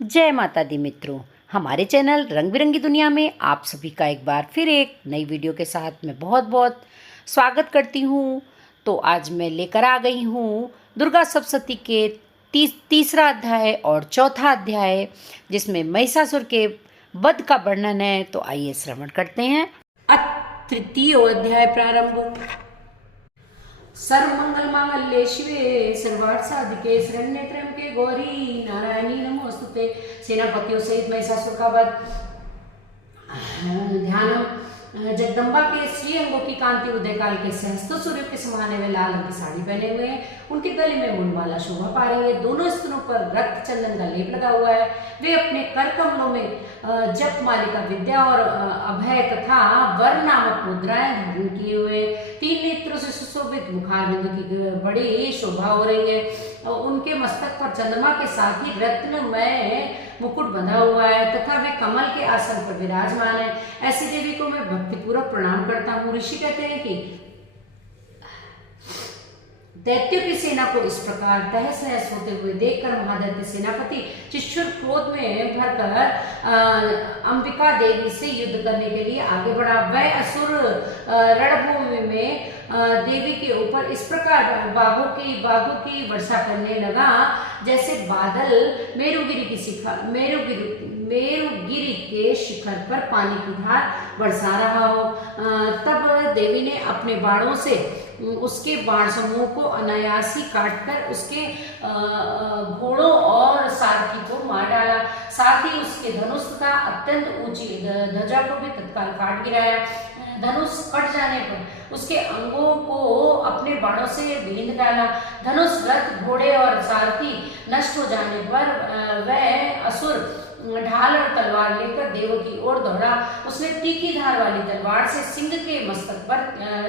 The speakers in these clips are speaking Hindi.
जय माता दी मित्रों, हमारे चैनल रंग बिरंगी दुनिया में आप सभी का एक बार फिर एक नई वीडियो के साथ मैं बहुत बहुत स्वागत करती हूँ। तो आज मैं लेकर आ गई हूँ दुर्गा सप्तशती के तीसरा अध्याय और चौथा अध्याय, जिसमें महिषासुर के वध का वर्णन है। तो आइए श्रवण करते हैं। तृतीय अध्याय प्रारंभ। सर्वमंगल मांगल्ये शिवे सर्वार्थ साधिके शरण्ये त्र्यंबके गौरी नारायणी नमोस्तुते। सेनापतियों सहित महिषासुर का वध। ध्यान। जगदम्बा के श्री अंगों की कांति उदय काल के सहस्त्र सूर्य के समान वे लाल रंग की साड़ी पहने हुए हैं। उनके गले में मुंडमाला शोभा पा रही है। दोनों स्तनों पर रक्त चंदन का लेप लगा हुआ है। वे अपने कर कमलों में जप मालिका विद्या और अभय तथा वर नामक मुद्राएं धारण किए हुए। तीन नेत्रों से सुशोभित मुखारबिंदु की बड़ी शोभा हो रही है। उनके मस्तक पर चंद्रमा के साथ ही रत्नमय मुकुट बंधा हुआ है तथा वे कमल के आसन पर विराजमान है। ऐसी देवी को मैं भक्तिपूर्वक प्रणाम करता हूँ। ऋषि कहते हैं कि दैत्यों की सेना को इस प्रकार तहस नहस होते हुए देखकर महादैत्य सेनापति चिक्षुर क्रोध में भरकर अंबिका देवी से युद्ध करने के लिए आगे बढ़ा। वह असुर रणभूमि में देवी के ऊपर इस प्रकार बाघों की वर्षा करने लगा जैसे बादल मेरुगिरी के शिखर पर पानी की धार बरसा रहा हो। तब देवी ने अपने बाणों से उसके बाण समूह को अनायास ही काटकर उसके घोड़ों और सारथी को मार डाला। साथ ही उसके धनुष तथा अत्यंत ऊंची ध्वजा को भी तत्काल काट गिराया। धनुष कट जाने पर उसके अंगों को अपने बाणों से बींध डाला। धनुष, रथ, घोड़े और सारथी नष्ट हो जाने पर वह असुर ढाल और तलवार लेकर देवों की ओर दौड़ा। उसने तीखी धार वाली तलवार से सिंह के मस्तक पर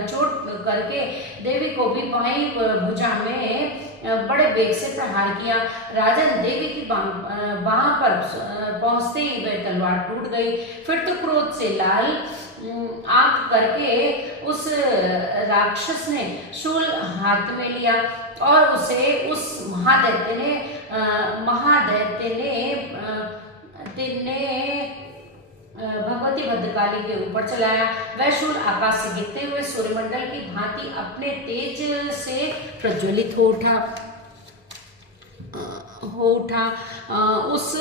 चोट करके देवी को भी बाईं भुजा में बड़े वेग से प्रहार किया। राजन, देवी की बाह पर पहुंचते ही वह तलवार टूट गई। फिर तो क्रोध से लाल आंख करके उस राक्षस ने शूल हाथ में लिया और उसे उस महादैत्य ने भगवती भद्रकाली के ऊपर चलाया। वह शूल आकाश से गिरते हुए सूर्यमंडल की भांति अपने तेज से प्रज्वलित हो उठा। उस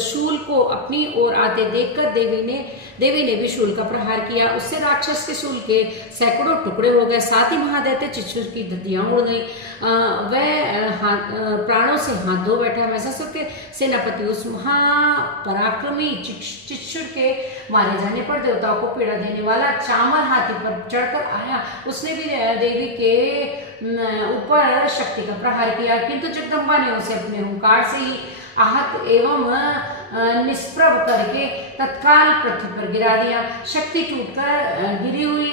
शूल को अपनी ओर आते देखकर देवी ने भी शूल का प्रहार किया। उससे राक्षस के शूल के सैकड़ों टुकड़े हो गए। साथ ही महादैत्य चिक्षुर की धतियां उड़ गई। वह प्राणों से हाथ धो बैठा। महिषासुर के सेनापति उस महापराक्रमी चिक्षुर के मारे जाने पर देवताओं को पीड़ा देने वाला चामर हाथी पर चढ़कर आया। उसने भी देवी के ऊपर शक्ति का प्रहार किया, किंतु जगदम्बा ने उसे अपने हुंकार से ही आहत एवं निष्प्रभ करके तत्काल पृथ्वी पर गिरा दिया। शक्ति टूटकर गिरी हुई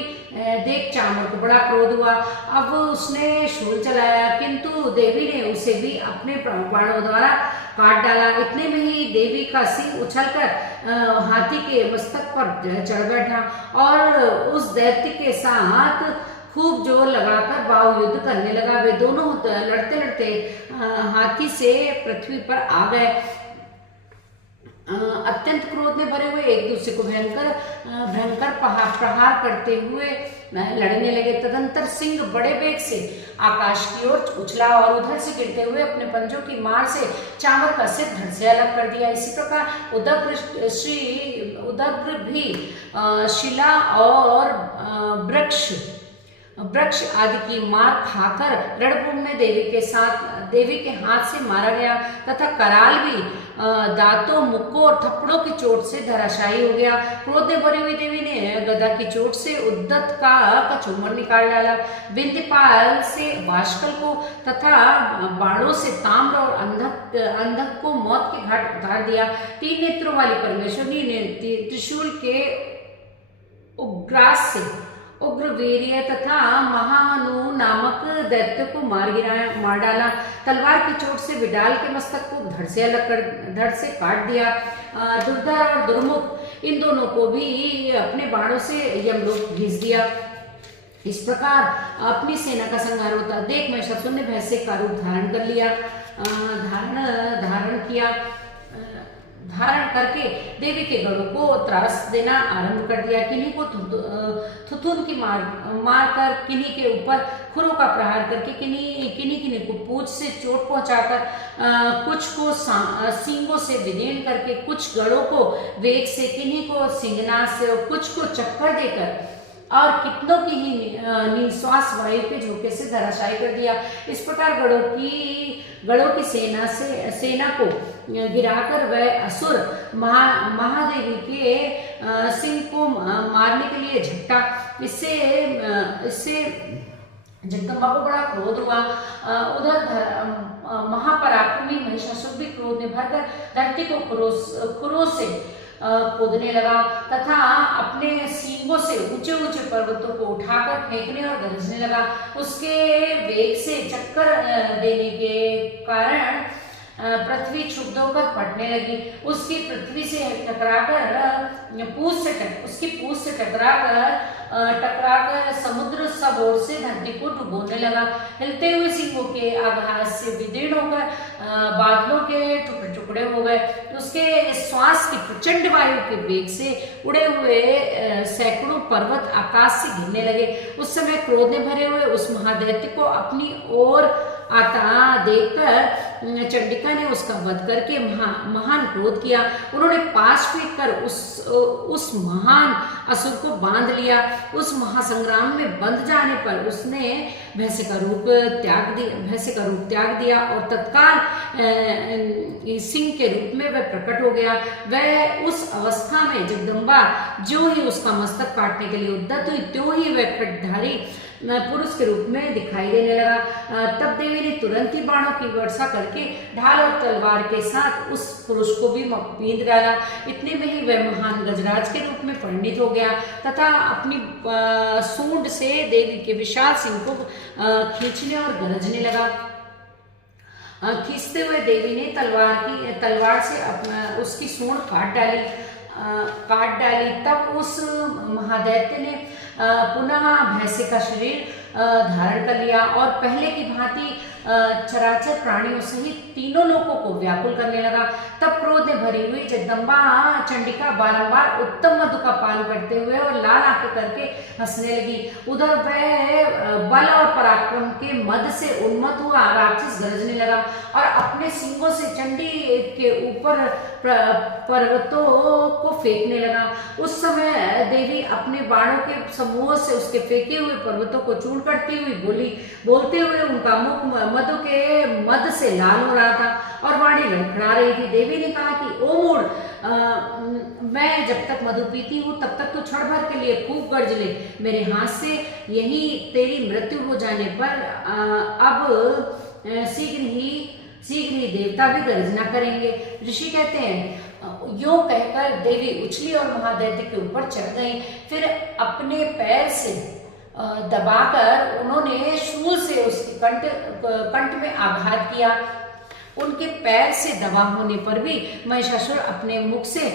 देख चामर को बड़ा क्रोध हुआ। अब उसने शूल चलाया, किंतु देवी ने उसे भी अपने बाणों द्वारा काट डाला। इतने में ही देवी का सिंह उछलकर हाथी के मस्तक पर चढ़ बैठा और उस दैत्य के साथ खूब जोर लगाकर बाहु युद्ध करने लगा। वे दोनों लड़ते लड़ते हाथी से पृथ्वी पर आ गए। अत्यंत क्रोध में भरे हुए एक दूसरे को भयंकर प्रहार करते हुए लड़ने लगे। तदंतर सिंह बड़े वेग से आकाश की ओर उछला और उधर से गिरते हुए अपने पंजों की मार से चामर का सिर धड़ से अलग कर दिया। इसी प्रकार उदग्र भी शिला और वृक्ष आदि की मार खाकर रणभूमि में देवी के हाथ से मारा गया तथा कराल भी दांतों, मुक्कों और थप्पड़ों की चोट से धराशायी हो गया। क्रोध में भरी हुई देवी ने गदा की चोट से उद्दत का कचूमर निकाल डाला। विंध्यपाल से वाशकल को तथा बाणों से ताम्र और अंधक को मौत के घाट उतार दिया। तीन नेत्रों वाली परमेश्वरी ने त्रिशूल के उग्रास से उग्रवीर्य तथा महानु नामक दैत्य को मार डाला। तलवार की चोट से विडाल के मस्तक को धड़ से काट दिया। दुर्धर और दुर्मुख इन दोनों को भी अपने बाणों से यमलोक भेज दिया। इस प्रकार अपनी सेना का संहार होता देख महिषासुर ने भय से का रूप धारण कर लिया। धारण किया। धारण करके देवी के गढ़ों को त्रास देना आरंभ कर दिया। किन्हीं को थुथुन की मार कर, किन्हीं के ऊपर खुरों का प्रहार करके, किन्हीं को पूंछ से चोट पहुंचाकर, कुछ को सींगों से विदीर्ण करके, कुछ गढ़ों को वेग से, किन्हीं को सिंहनाद से और कुछ को चक्कर देकर और कितनों की ही निश्वास वायु के झोंके से धराशायी कर दिया। इस प्रकार गढ़ों की सेना को गिराकर वह असुर महादेवी के सिंह को मारने के लिए झपटा। इससे जगदम्बा को बड़ा क्रोध हुआ। उधर महापराक्रमी महिषासुर भी क्रोध में भरकर धरती को खुरों से खोदने लगा तथा अपने सींगों से ऊंचे ऊंचे पर्वतों को उठाकर फेंकने और गरजने लगा। उसके वेग से चक्कर देने के कारण पृथ्वी क्षुब्ध होकर फटने लगी। उसकी पृथ्वी से टकराकर पूंछ से टकराकर समुद्र सब ओर से धरती को डुबोने लगा। हिलते हुए सिंहों के आघात से विदीर्ण होकर बादलों के टुकड़े टुकड़े हो गए। उसके श्वास की प्रचंड वायु के वेग से उड़े हुए सैकड़ों पर्वत आकाश से गिरने लगे। उस समय क्रोध में भरे हुए उस महादैत्य को अपनी ओर आता देखकर चंडिका ने उसका वध करके महान क्रोध किया। उन्होंने पाश फेंक कर उस महान असुर को बांध लिया। उस महासंग्राम में बंध जाने पर उसने भैंसे का रूप त्याग दिया और तत्काल सिंह के रूप में वह प्रकट हो गया। वह उस अवस्था में जगदम्बा जो ही उसका मस्तक काटने के लिए उद्यत हुई, त्यों ही वह खड्गधारी पुरुष के रूप में दिखाई देने लगा। तब देवी ने तुरंत ही बाणों की वर्षा करके ढाल और तलवार के साथ उस पुरुष को भी बींध डाला। इतने में ही वह महान गजराज के रूप में परिणित हो गया तथा अपनी सूंड से देवी के विशाल सिंह को खींचने और गरजने लगा। खींचते हुए देवी ने तलवार से उसकी सूंड काट डाली। तब उस महादैत्य ने पुनः भैंसे का शरीर धारण कर लिया और पहले की भांति चराचर प्राणियों सहित तीनों लोगों को व्याकुल करने लगा। तब क्रोध में भरी हुई जगदम्बा चंडिका बारंबार उत्तम मधु का पान करते हुए और लाल आंखें करके हंसने लगी। उधर वह बल और पराक्रम के मद से उन्मत्त हुआ राक्षस गरजने लगा और अपने सिंगों से चंडी के ऊपर पर्वतों को फेंकने लगा। उस समय देवी अपने बाणों के समूह से उसके फेंके हुए पर्वतों को चूर्ण करती हुई बोलते हुए उनका मुख मधु के मद से लाल हो रहा था और वाणी लड़खड़ा रही थी। देवी ने कहा कि ओ मूढ़, मैं जब तक मधु पीती हूँ तब तक तो क्षण भर के लिए खूब गर्ज ले। मेरे हाथ से यही तेरी मृत्यु हो जाने पर अब शीघ्र ही देवता भी गर्जना करेंगे। ऋषि कहते हैं यो कहकर देवी उछली और महादैत्य के ऊपर चढ़ गई। फिर अपने पैर से दबाकर उन्होंने शूल से उसके कंठ में आघात किया। उनके पैर से दबा होने पर भी महिषासुर अपने मुख से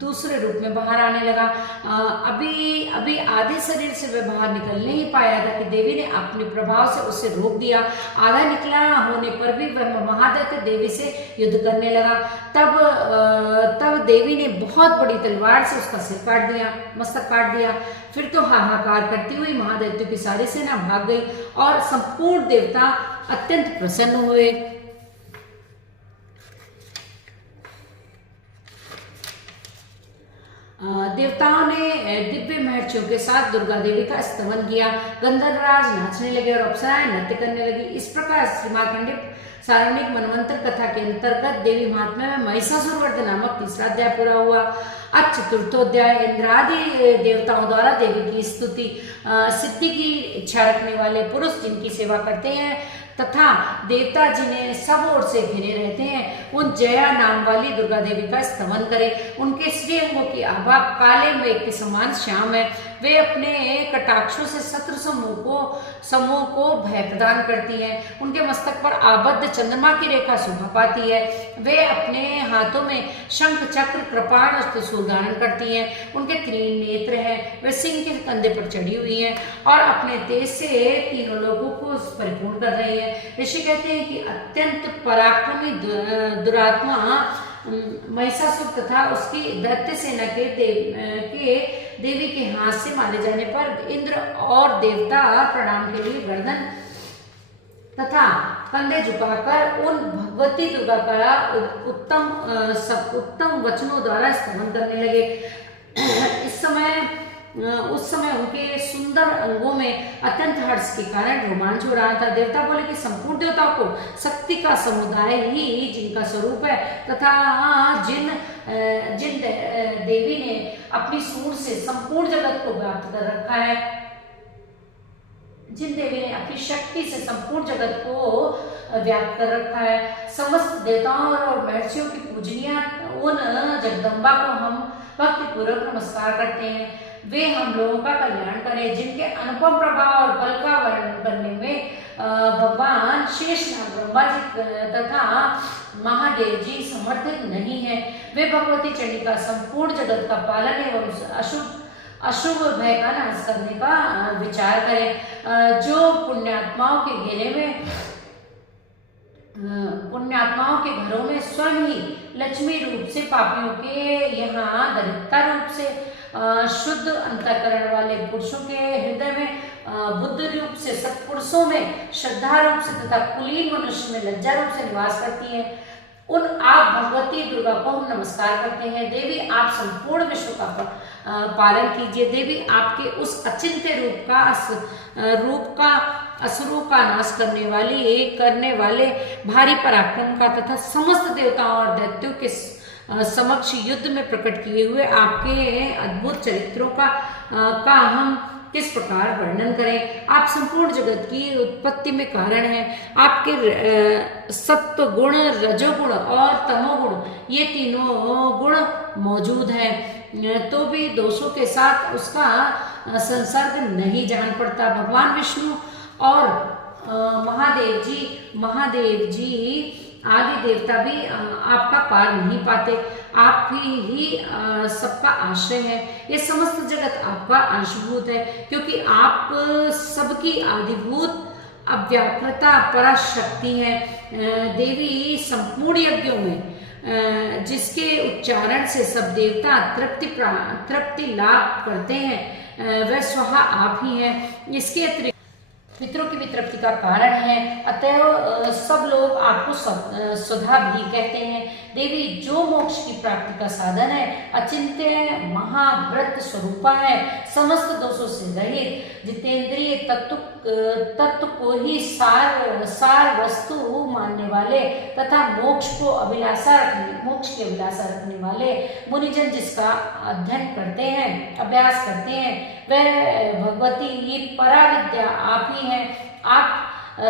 दूसरे रूप में बाहर आने लगा। अभी आधे शरीर से वह बाहर निकल नहीं पाया था कि देवी ने अपने प्रभाव से उसे रोक दिया। आधा निकला होने पर भी वह महादैत्य देवी से युद्ध करने लगा। तब देवी ने बहुत बड़ी तलवार से उसका सिर मस्तक काट दिया। फिर तो हाहाकार करती हुई महादैत्य की सारी सेना भाग गई और संपूर्ण देवता अत्यंत प्रसन्न हुए। देवताओं ने दिव्य महर्षियों के साथ दुर्गा देवी का स्तवन किया। गंधर्वराज नाचने लगे और अप्सराएं नृत्य करने लगी। इस प्रकार श्री मार्कंडेय सारणिक मनवंतर कथा के अंतर्गत देवी महात्म्य में महिषासुर वध नामक तीसरा अध्याय पूरा हुआ। अब चतुर्थोध्याय इंद्रादि देवताओं द्वारा देवी की स्तुति, सिद्धि की इच्छा रखने वाले पुरुष जिनकी सेवा करते हैं तथा देवता जिन्हें सब ओर से घिरे रहते हैं, उन जया नाम वाली दुर्गा देवी का स्तवन करें। उनके श्री अंगों की आभा काले मेघ के समान श्याम है। वे अपने कटाक्षों से शत्रु समूह को भय प्रदान करती हैं। उनके मस्तक पर आबद्ध चंद्रमा की रेखा शोभा पाती है। वे अपने हाथों में शंख चक्र कृपाण और त्रिशूल धारण करती हैं। उनके 3 नेत्र हैं, वे सिंह के कंधे पर चढ़ी हुई हैं और अपने तेज से तीनों लोगों को परिपूर्ण कर रही है। ऋषि कहते हैं कि अत्यंत पराक्रमी दुरात्मा महिषासुर तथा उसकी दैत्य सेना के देवी के हाथ से मारे जाने पर इंद्र और देवता प्रणाम के लिए गर्दन तथा कंधे झुकाकर उन भगवती दुर्गा का उत्तम वचनों द्वारा स्तमन करने लगे। उस समय उनके सुंदर अंगों में अत्यंत हर्ष के कारण रोमांच हो रहा था। देवता बोले कि संपूर्ण देवताओं को शक्ति का समुदाय ही जिनका स्वरूप है तथा जिन देवी ने अपनी सूंड से संपूर्ण जगत को व्याप्त कर रखा है, जिन देवी ने अपनी शक्ति से संपूर्ण जगत को व्याप्त कर रखा है, समस्त देवताओं और महर्षियों की पूजनीय उन जगदम्बा को हम भक्ति पूर्वक नमस्कार करते हैं। वे हम लोगों का कल्याण करें। जिनके अनुपम प्रभाव और बल का वर्णन करने में भगवान शेषनाग ब्रह्मा जी तथा महादेव जी समर्थित नहीं है। वे भगवती चंडी का संपूर्ण जगत का पालन एवं अशुभ भय का नाश करने का विचार करें। जो पुण्यात्माओं के घरों में स्वयं ही लक्ष्मी रूप से, पापियों के यहाँ दरिद्रता रूप से, शुद्ध अंतःकरण वाले पुरुषों के हृदय में बुद्ध रूप से, सत्पुरुषों में श्रद्धा रूप से तथा कुलीन मनुष्य में लज्जा रूप से निवास करती है, उन आप भगवती दुर्गा को हम नमस्कार करते हैं। देवी आप संपूर्ण विश्व का पालन कीजिए। देवी आपके उस अचिंत्य रूप का असुरों का नाश करने वाले भारी पराक्रम का तथा समस्त देवताओं और दैत्यों के समक्ष युद्ध में प्रकट किए हुए आपके अद्भुत चरित्रों का हम किस प्रकार वर्णन करें। आप संपूर्ण जगत की उत्पत्ति में कारण हैं। आपके सत्व गुण, रजोगुण और तमोगुण ये तीनों गुण मौजूद हैं, तो भी दोषों के साथ उसका संसर्ग नहीं जान पड़ता। भगवान विष्णु और महादेव जी आदि देवता भी आपका पार नहीं पाते। आप ही सबका आश्रय है। ये समस्त जगत आपका अंशभूत है, क्योंकि आप सबकी आदिभूत अव्याकृता पराशक्ति है। देवी संपूर्ण यज्ञों में जिसके उच्चारण से सब देवता तृप्ति लाभ करते हैं, वह स्वहा आप ही हैं। इसके अतिरिक्त पितरों की भी तृप्ति का कारण है, अतएव सब लोग आपको सुधा भी कहते हैं। देवी जो मोक्ष की प्राप्ति का साधन है, अचिंत्य महाव्रत स्वरूपा है, समस्त दोषों से रहित, जितेंद्रिय तत्व को ही सार वस्तु मानने वाले तथा मोक्ष की अभिलाषा रखने वाले मुनिजन जिसका अध्ययन करते हैं, अभ्यास करते हैं, वह भगवती ये पराविद्या आप ही हैं। आप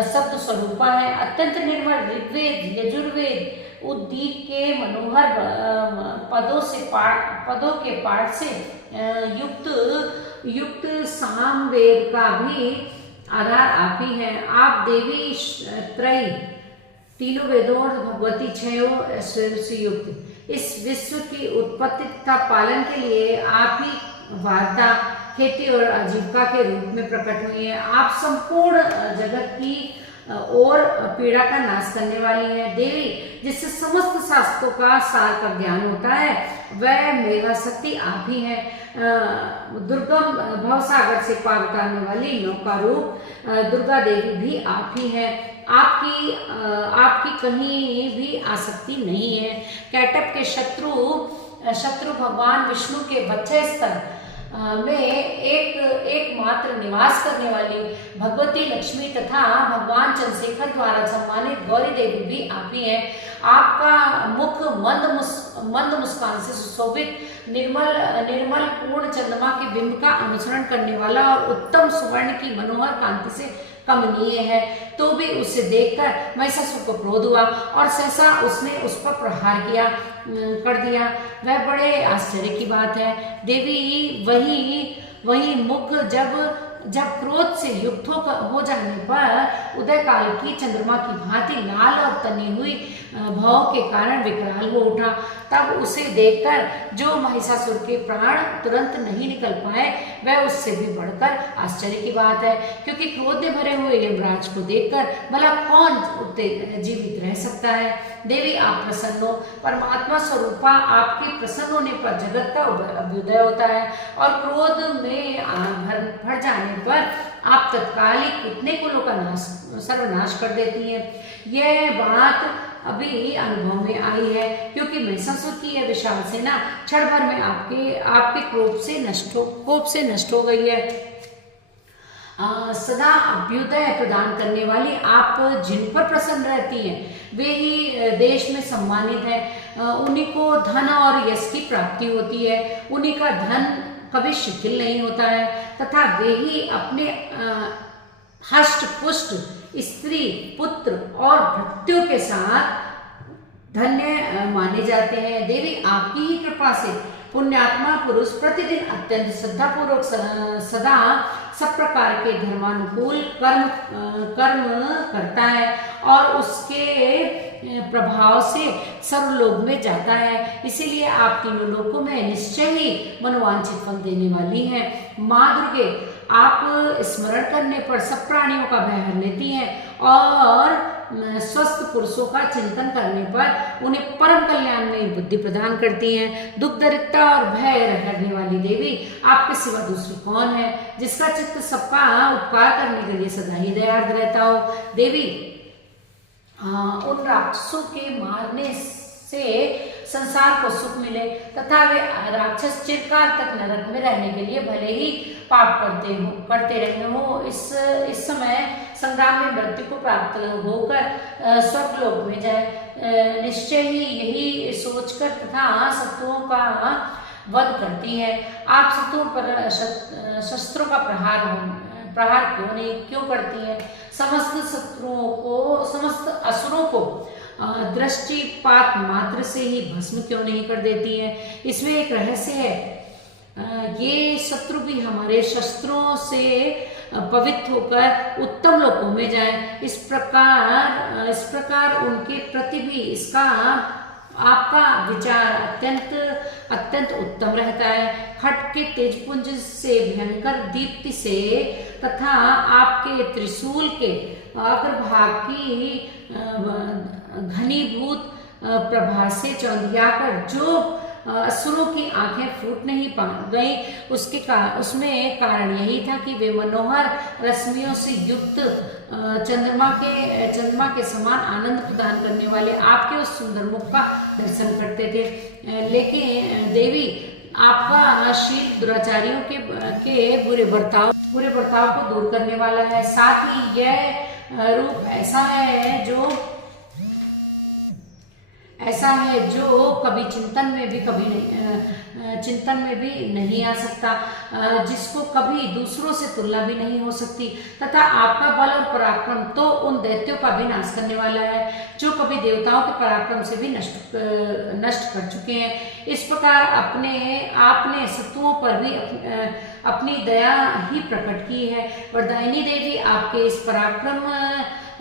शब्द स्वरूपा है, अत्यंत निर्मल ऋग्वेद, यजुर्वेद, उद्दीप के मनोहर पदों के पाठ से युक्त सामवेद का भी आधार आप ही हैं। आप देवी त्रयी, तीनों वेदों और भगवती छयों ऐश्वर्य से युक्त इस विश्व की उत्पत्ति तथा पालन के लिए आप ही वार्ता, खेती और आजीविका के रूप में प्रकट हुई है। आप संपूर्ण जगत की और पीड़ा का नाश करने वाली है। देवी जिससे समस्त शास्त्रों का सार का ज्ञान होता है, वह मेघा शक्ति आप ही है। दुर्गम भवसागर से पार उतारने वाली नौका रूप दुर्गा देवी भी आप ही है। आपकी कहीं भी आसक्ति नहीं है। कैटप के शत्रु भगवान विष्णु के बच्चे स्तर में एकमात्र निवास करने वाली भगवती लक्ष्मी तथा भगवान चंद्रशेखर द्वारा सम्मानित गौरी देवी भी आप ही हैं। आपका मुख मंद मुस्कान से सुशोभित निर्मल पूर्ण चंद्रमा के बिंब का अनुसरण करने वाला और उत्तम सुवर्ण की मनोहर कांति से कमनीय है। तो भी उसे देखकर महिषासुर को क्रोध हुआ और सहसा उसने उस पर प्रहार कर दिया। वह बड़े आश्चर्य की बात है। देवी वही मुख जब क्रोध से युक्त हो जाने पर उदय काल की चंद्रमा की भांति लाल और तनी हुई भाव के कारण विकराल हो उठा। तब उसे देखकर जो महिषासुर के प्राण तुरंत नहीं निकल पाए, वह उससे भी बढ़कर आश्चर्य की बात है, क्योंकि क्रोध में भरे हुए यमराज को देखकर भला कौन जीवित रह सकता है। देवी आप प्रसन्न हो। परमात्मा स्वरूपा आपके प्रसन्न होने पर जगत का अभ्युदय होता है और क्रोध में भर जाने पर आप तत्कालिक कितने कुलों का सर्वनाश कर देती है। यह बात अभी अनुभव में आई है, क्योंकि महिषासुर की यह विशाल सेना क्षण भर में आपके कोप से नष्ट हो गई है। सदा अभ्युदय प्रदान करने वाली आप जिन पर प्रसन्न रहती हैं, वे ही देश में सम्मानित हैं। उन्हीं को धन और यश की प्राप्ति होती है। उन्हीं का धन कभी शिथिल नहीं होता है तथा वे ही अपने हष्ट पुष्ट स्त्री पुत्र और भृत्यों के साथ धन्य माने जाते हैं। देवी आपकी ही कृपा से पुण्यात्मा पुरुष प्रतिदिन अत्यंत श्रद्धापूर्वक सदा सब प्रकार के धर्मानुकूल कर्म करता है और उसके प्रभाव से सर्वलोक में जाता है। इसीलिए आप तीनों लोकों में निश्चय ही मनोवांछित फल देने वाली हैं। माँ दुर्गे आप स्मरण करने पर सब प्राणियों का भय हर लेती हैं और स्वस्थ पुरुषों का चिंतन करने पर उन्हें परम कल्याण में बुद्धि प्रदान करती हैं। दुख दरिद्रता और भय हरने वाली देवी आपके सिवा दूसरी कौन है, जिसका चित्त सबका उपकार करने के लिए सदा ही दयार्द रहता हो। देवी उन राक्षसों के मारने से संसार को सुख मिले तथा वे राक्षस चिरकाल तक नरक में रहने के लिए भले ही पाप करते रहे हो, इस समय संग्राम में मृत्यु को प्राप्त होकर स्वर्गलोक में जाए। निश्चय ही यही सोचकर तथा शत्रुओं का वध करती है। आप शत्रुओं पर शस्त्रों का प्रहार क्यों करती है? समस्त असुरों को दृष्टिपात मात्र से ही भस्म क्यों नहीं कर देती है? इसमें एक रहस्य है। ये शत्रु भी हमारे शस्त्रों से पवित्र होकर उत्तम लोकों में जाएं। इस प्रकार उनके प्रति भी इसका आपका विचार अत्यंत उत्तम रहता है। खट के तेजपुंज से भयंकर दीप्ति से तथा आपके त्रिशूल के अग्रभाग की घनीभूत प्रभा से चौंधियाकर जो असुरों की आंखें फूट नहीं पा गई, उसमें कारण यही था कि वे मनोहर रश्मियों से युक्त चंद्रमा के समान आनंद प्रदान करने वाले आपके उस सुंदर मुख का दर्शन करते थे। लेकिन देवी आपका शील दुराचारियों के बुरे बर्ताव को दूर करने वाला है। साथ ही यह रूप ऐसा है जो कभी चिंतन में भी नहीं आ सकता, जिसको कभी दूसरों से तुलना भी नहीं हो सकती तथा आपका बल और पराक्रम तो उन दैत्यों का भी नाश करने वाला है जो कभी देवताओं के पराक्रम से भी नष्ट कर चुके हैं। इस प्रकार आपने शत्रुओं पर भी अपनी दया ही प्रकट की है। वरदायिनी देवी आपके इस पराक्रम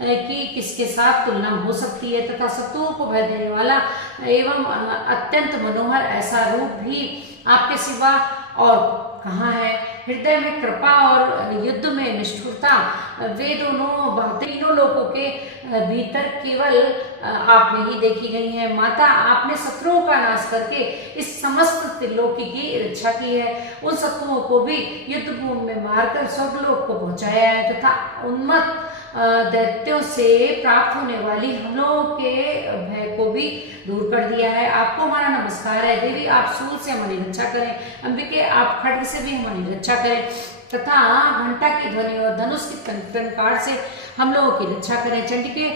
कि किसके साथ तुलना हो सकती है तथा शत्रुओं को भय देने वाला एवं अत्यंत मनोहर ऐसा रूप भी आपके सिवा और कहाँ है। हृदय में कृपा और युद्ध में निष्ठुरता, वे दोनों बातें तीनों लोगों के भीतर केवल आप में ही देखी गई है। माता, आपने शत्रुओं का नाश करके इस समस्त त्रिलोकी की रक्षा की है। उन शत्रुओं को भी युद्ध भूमि में मारकर स्वर्गलोक को पहुंचाया है तथा उन्मत्त दैत्यों से प्राप्त होने वाली हमलों के भय को भी दूर कर दिया है। आपको हमारा नमस्कार है। देवी, आप सूल से हमारी रक्षा करें। अंबिके, आप खड्ग से भी हमारी रक्षा करें तथा घंटा की ध्वनि और धनुष की टंकार से हम लोगों की रक्षा करें। चंडी के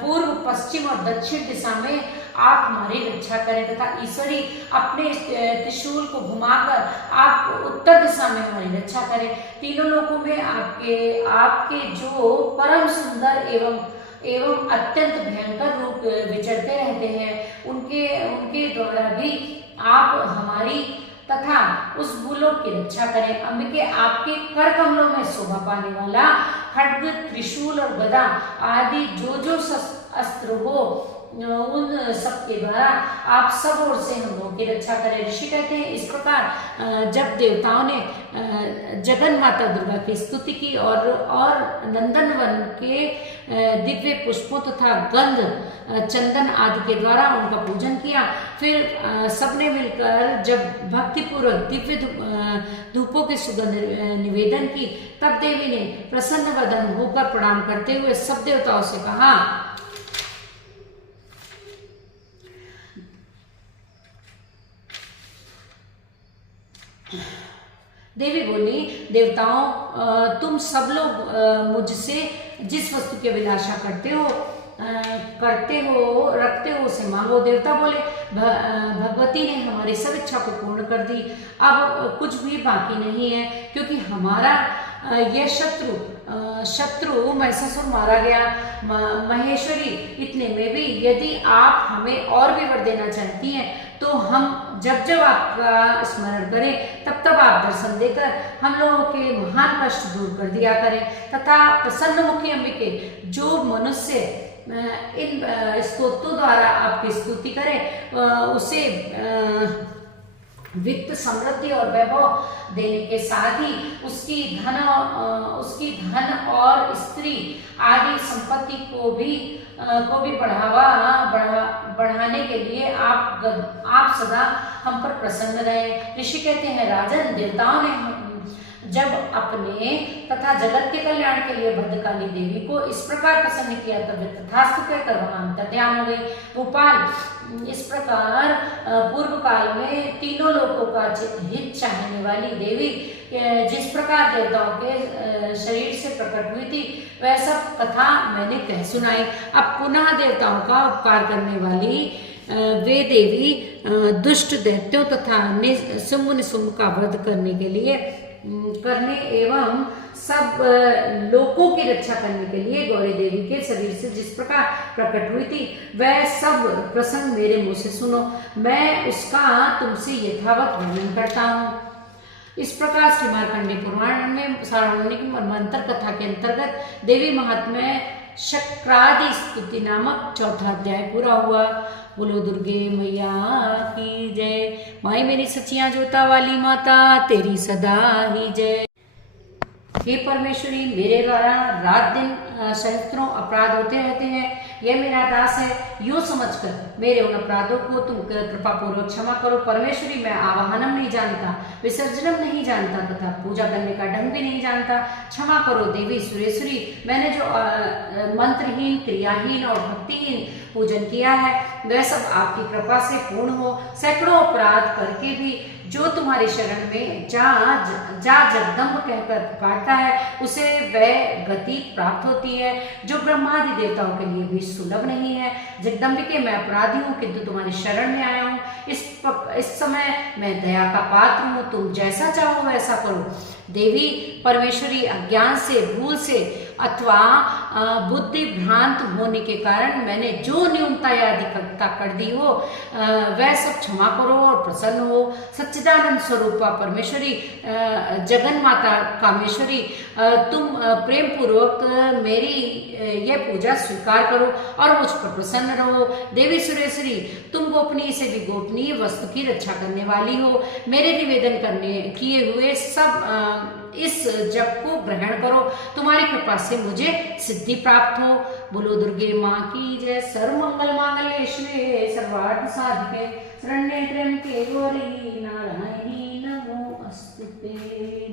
पूर्व, पश्चिम और दक्षिण दिशा में आप हमारी रक्षा करें, तथा ईश्वरी अपने त्रिशूल को घुमाकर आप उत्तर दिशा में हमारी रक्षा करें। तीनों लोकों में आपके जो परम सुंदर एवं अत्यंत भयंकर रूप विचरते रहते हैं, उनके द्वारा भी आप हमारी तथा उस भूलोक की रक्षा करें। अंबिके, आपके कर कमलों में शोभा पाने वाला खड्ग, त्रिशूल और गदा आदि जो अस्त्र हो, उन सब के द्वारा आप सब ओर से हम लोगों की रक्षा करें। ऋषि कहते हैं, इस प्रकार जब देवताओं ने जगन माता दुर्गा की स्तुति की और नंदनवन के दिव्य पुष्पों तथा गंध, चंदन आदि के द्वारा उनका पूजन किया, फिर सबने मिलकर जब भक्तिपूर्वक दिव्य धूपों के सुगंध निवेदन की, तब देवी ने प्रसन्न वदन होकर प्रणाम करते हुए सब देवताओं से कहा, देवी बोली, देवताओं, तुम सब लोग मुझसे जिस वस्तु की अभिलाषा रखते हो उसे मांगो। देवता बोले, भगवती ने हमारी सब इच्छा को पूर्ण कर दी, अब कुछ भी बाकी नहीं है, क्योंकि हमारा यह शत्रु महिषासुर मारा गया। महेश्वरी, इतने में भी यदि आप हमें और भी वर देना चाहती हैं, तो हम जब आपका स्मरण करें, तब आप दर्शन देकर हम लोगों के महान कष्ट दूर कर दिया करें, तथा प्रसन्न मुखी अंबिके, जो मनुष्य इन स्तोत्रों द्वारा आपकी स्तुति करे, उसे वित्त, समृद्धि और वैभव देने के साथ ही उसकी धन और स्त्री आदि संपत्ति को भी बढ़ाने के लिए आप सदा हम पर प्रसन्न रहे। ऋषि कहते हैं, राजन, देवताओं ने जब अपने तथा जगत के कल्याण के लिए भद्रकाली देवी को इस प्रकार प्रसन्न किया, तब तथास्तु कहकर वहां अंतर्ध्यान हो गई। गोपाल, इस प्रकार पूर्व काल में तीनों लोकों का हित चाहने वाली देवी जिस प्रकार देवताओं के शरीर से प्रकट हुई थी, वह सब कथा मैंने कह सुनाई। अब पुनः देवताओं का उपकार करने वाली वे देवी दुष्ट दैत्यों तथा अन्य शुंभ निशुंभ का वध करने एवं सब लोकों की रक्षा करने के लिए गौरी देवी के शरीर से जिस प्रकार प्रकट हुई थी, वह सब प्रसंग मेरे मुंह से सुनो, मैं उसका तुमसे यथावत वर्णन करता हूँ। इस प्रकार श्री मार्कंडेय पुराण में सार्वजनिक मंत्र कथा के अंतर्गत देवी महात्म्य शक्रादि स्तुति नामक चौथा अध्याय पूरा हुआ। बोलो दुर्गे मैया की जय। माई मेरी सचिया जोता वाली माता, तेरी सदा ही जय। हे परमेश्वरी, मेरे द्वारा रात दिन सहस्त्रों अपराध होते रहते हैं, यह मेरा दास है, यूं समझकर मेरे उन अपराधों को तुम कृपा पूर्वक क्षमा करो। परमेश्वरी, मैं आवाहनम नहीं जानता, विसर्जनम नहीं जानता तथा पूजा करने का ढंग भी नहीं जानता, क्षमा करो देवी सुरेश्वरी। मैंने जो मंत्रहीन, क्रियाहीन और भक्तिहीन पूजन किया है, वह सब आपकी कृपा से पूर्ण हो। सैकड़ों अपराध करके भी जो तुम्हारी शरण में जा जगदम्ब कहकर पुकारता है, उसे वह गति प्राप्त होती है जो ब्रह्मादि देवताओं के लिए भी सुलभ नहीं है। जगदम्बिके, मैं अपराधी हूँ, किंतु तुम्हारी शरण में आया हूँ। इस समय मैं दया का पात्र हूँ, तुम जैसा चाहो वैसा करो। देवी परमेश्वरी, अज्ञान से, भूल से अथवा बुद्धि भ्रांत होने के कारण मैंने जो न्यूनता या अधिकता कर दी हो, वह सब क्षमा करो और प्रसन्न हो। सच्चिदानंद स्वरूपा परमेश्वरी, जगन माता कामेश्वरी, तुम प्रेम पूर्वक मेरी यह पूजा स्वीकार करो और मुझ पर प्रसन्न रहो। देवी सुरेश्वरी, तुम गोपनीय से भी गोपनीय वस्तु की रक्षा करने वाली हो। मेरे निवेदन करने किए हुए सब इस जप को ग्रहण करो, तुम्हारी कृपा से मुझे सिद्धि प्राप्त हो। बोलो दुर्गे माँ की जय। सर्वमंगल मांगल्ये शिवे सर्वार्थ साधिके शरण्ये त्र्यंबके गौरी नारायणी नमोस्तुते।